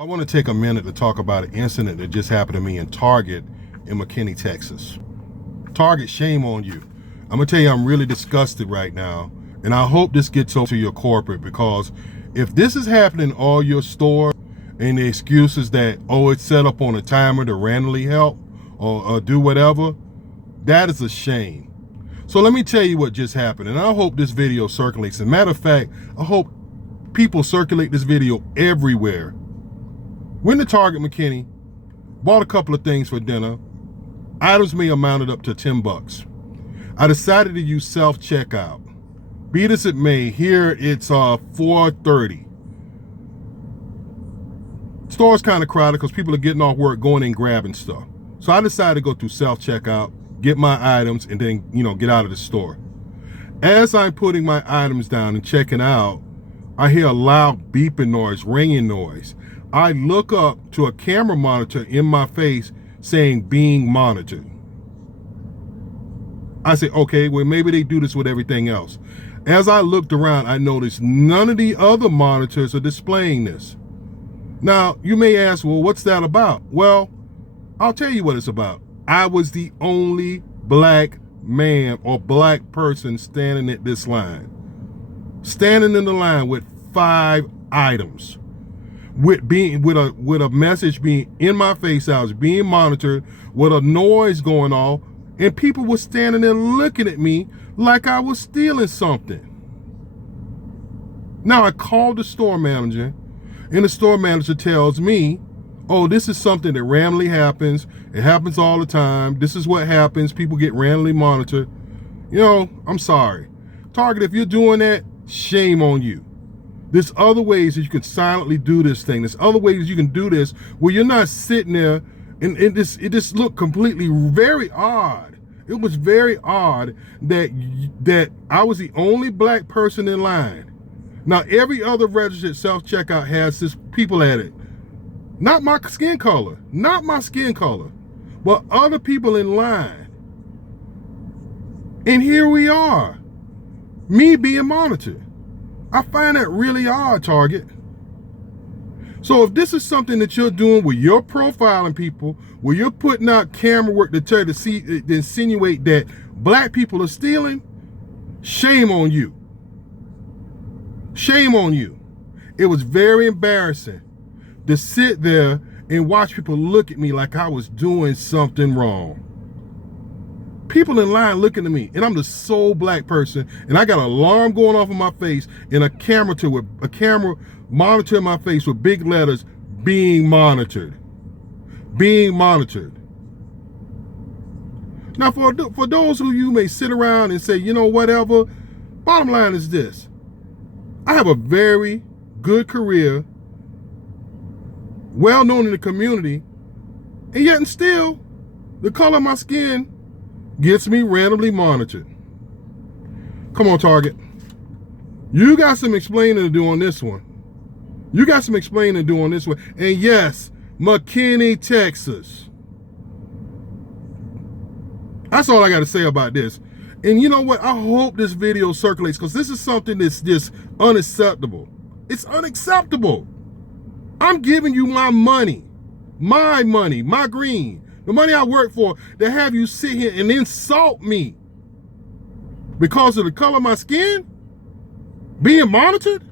I want to take a minute to talk about an incident that just happened to me in Target in McKinney, Texas. Target, shame on you. I'm going to tell you, I'm really disgusted right now, and I hope this gets over to your corporate, because if this is happening in all your stores and the excuses that, oh, it's set up on a timer to randomly help or do whatever, that is a shame. So let me tell you what just happened, and I hope this video circulates. As a matter of fact, I hope people circulate this video everywhere. Went to Target McKinney, bought a couple of things for dinner. Items may have mounted up to 10 bucks. I decided to use self-checkout. Be this it may, here it's 4:30. Store's kind of crowded because people are getting off work, going in grabbing stuff. So I decided to go through self-checkout, get my items, and then, get out of the store. As I'm putting my items down and checking out, I hear a loud beeping noise, ringing noise. I look up to a camera monitor in my face saying being monitored. I say, okay, well, maybe they do this with everything else. As I looked around, I noticed none of the other monitors are displaying this. Now, you may ask, well, what's that about? Well, I'll tell you what it's about. I was the only black man or black person standing at this line. Standing in the line with 5 items. With a message being in my face, I was being monitored, with a noise going off, and people were standing there looking at me like I was stealing something. Now I called the store manager, and the store manager tells me, oh, this is something that randomly happens. It happens all the time. This is what happens. People get randomly monitored. I'm sorry. Target, if you're doing that, shame on you. There's other ways that you can silently do this thing. There's other ways you can do this where you're not sitting there and it just looked completely very odd. It was very odd that I was the only black person in line. Now, every other registered self-checkout has this people at it. Not my skin color, but other people in line. And here we are, me being monitored. I find that really odd, Target. So if this is something that you're doing where you're profiling people, where you're putting out camera work to try to insinuate that black people are stealing, shame on you. Shame on you. It was very embarrassing to sit there and watch people look at me like I was doing something wrong. People in line looking at me, and I'm the sole black person, and I got an alarm going off in my face and a camera monitor in my face with big letters, being monitored. Being monitored. Now, for those who you may sit around and say, whatever, bottom line is this. I have a very good career, well known in the community, and yet and still, the color of my skin gets me randomly monitored. Come on, Target. You got some explaining to do on this one. And yes, McKinney, Texas. That's all I got to say about this. And you know what? I hope this video circulates, because this is something that's just unacceptable. It's unacceptable. I'm giving you my money, my green. The money I work for, to have you sit here and insult me because of the color of my skin? Being monitored?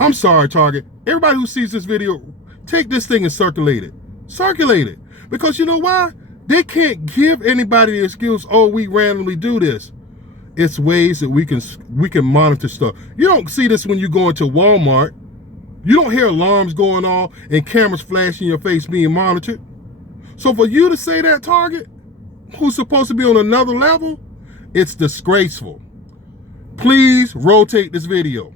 I'm sorry, Target. Everybody who sees this video, take this thing and circulate it. Circulate it. Because you know why? They can't give anybody the excuse, oh, we randomly do this. It's ways that we can monitor stuff. You don't see this when you go into Walmart. You don't hear alarms going off and cameras flashing in your face being monitored. So for you to say that, Target, who's supposed to be on another level, it's disgraceful. Please rotate this video.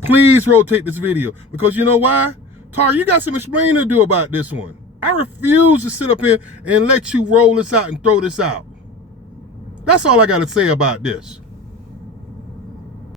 Please rotate this video. Because you know why? Target, you got some explaining to do about this one. I refuse to sit up here and let you roll this out and throw this out. That's all I got to say about this.